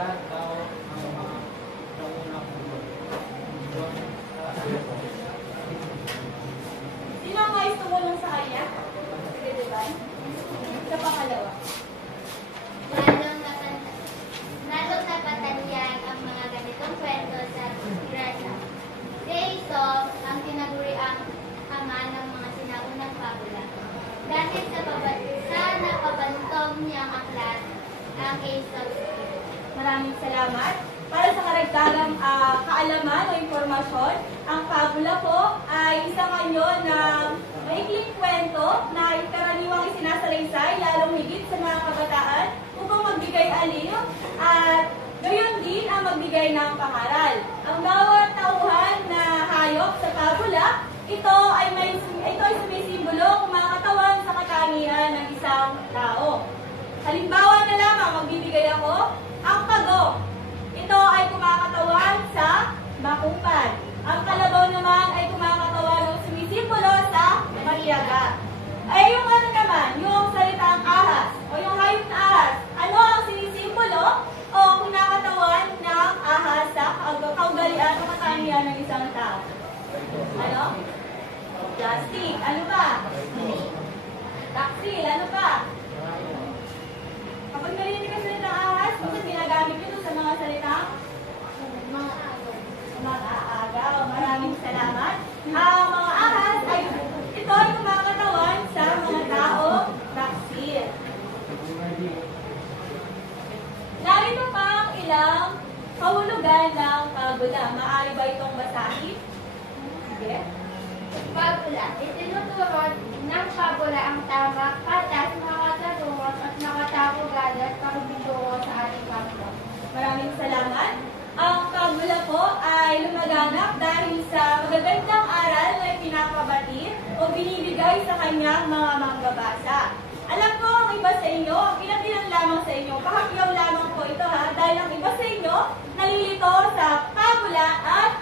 lahat tao ang mga nauna puno. Sino ang nais tumulong sa kanya? Sige, diba? Sa pangalawa. Lalong napatanyag ang mga ganitong kwento sa Grasa. Si Aesop ang tinaguri ang ama ng mga sinaunang fabula. Dahil sa napabantog niyang aklat, ang Aesop's Tale. Maraming salamat. Para sa karagdagang kaalaman o impormasyon, ang fabula po ay isang anyo ng maikling kwento na karaniwang isinasalaysay, lalong higit sa mga kabataan, upang magbigay aliw at gayon din ang magbigay ng pangaral. Ang bawat tauhan na hayop sa fabula, ito ay sumisimbolo kung makatawan sa katangian ng isang tao. Halimbawa na lamang, magbibigay ako, ang pago. Ito ay kumakatawan sa bakupad. Ang kalabaw naman ay kumakatawan o sumisimbolo sa matiyaga. Ay yung ano naman, yung salitang ahas o yung hayop na ahas, ano ang sinisimbolo o kumakatawan ng ahas sa kaugalian o katangian ng isang tao? Ano? Plastic. Ano ba? Taksil. Ano ba? Kapag narinig ka sa salitang ahas, bakit ginagamit ito sa mga salitang? Mga agaw. Maraming salamat. Ang mga ahas ay ito ay kumakatawan sa mga tao, taksil. Narito pa ang ilang kahulugan ng fabula. Maaari ba itong basahin? Sige. Fabula. Itinuturo ng fabula ang tama, patas, makatutungos at nakatapugan at parubitungo sa ating kapwa. Maraming salamat. Ang fabula po ay lumaganap dahil sa magagandang aral na pinapabati o binibigay sa kanyang mga manggabasa. Alam ko ang iba sa inyo, ang ilang lamang sa inyo, kahapyaw lamang po ito ha, dahil ang iba sa inyo nalilito sa fabula at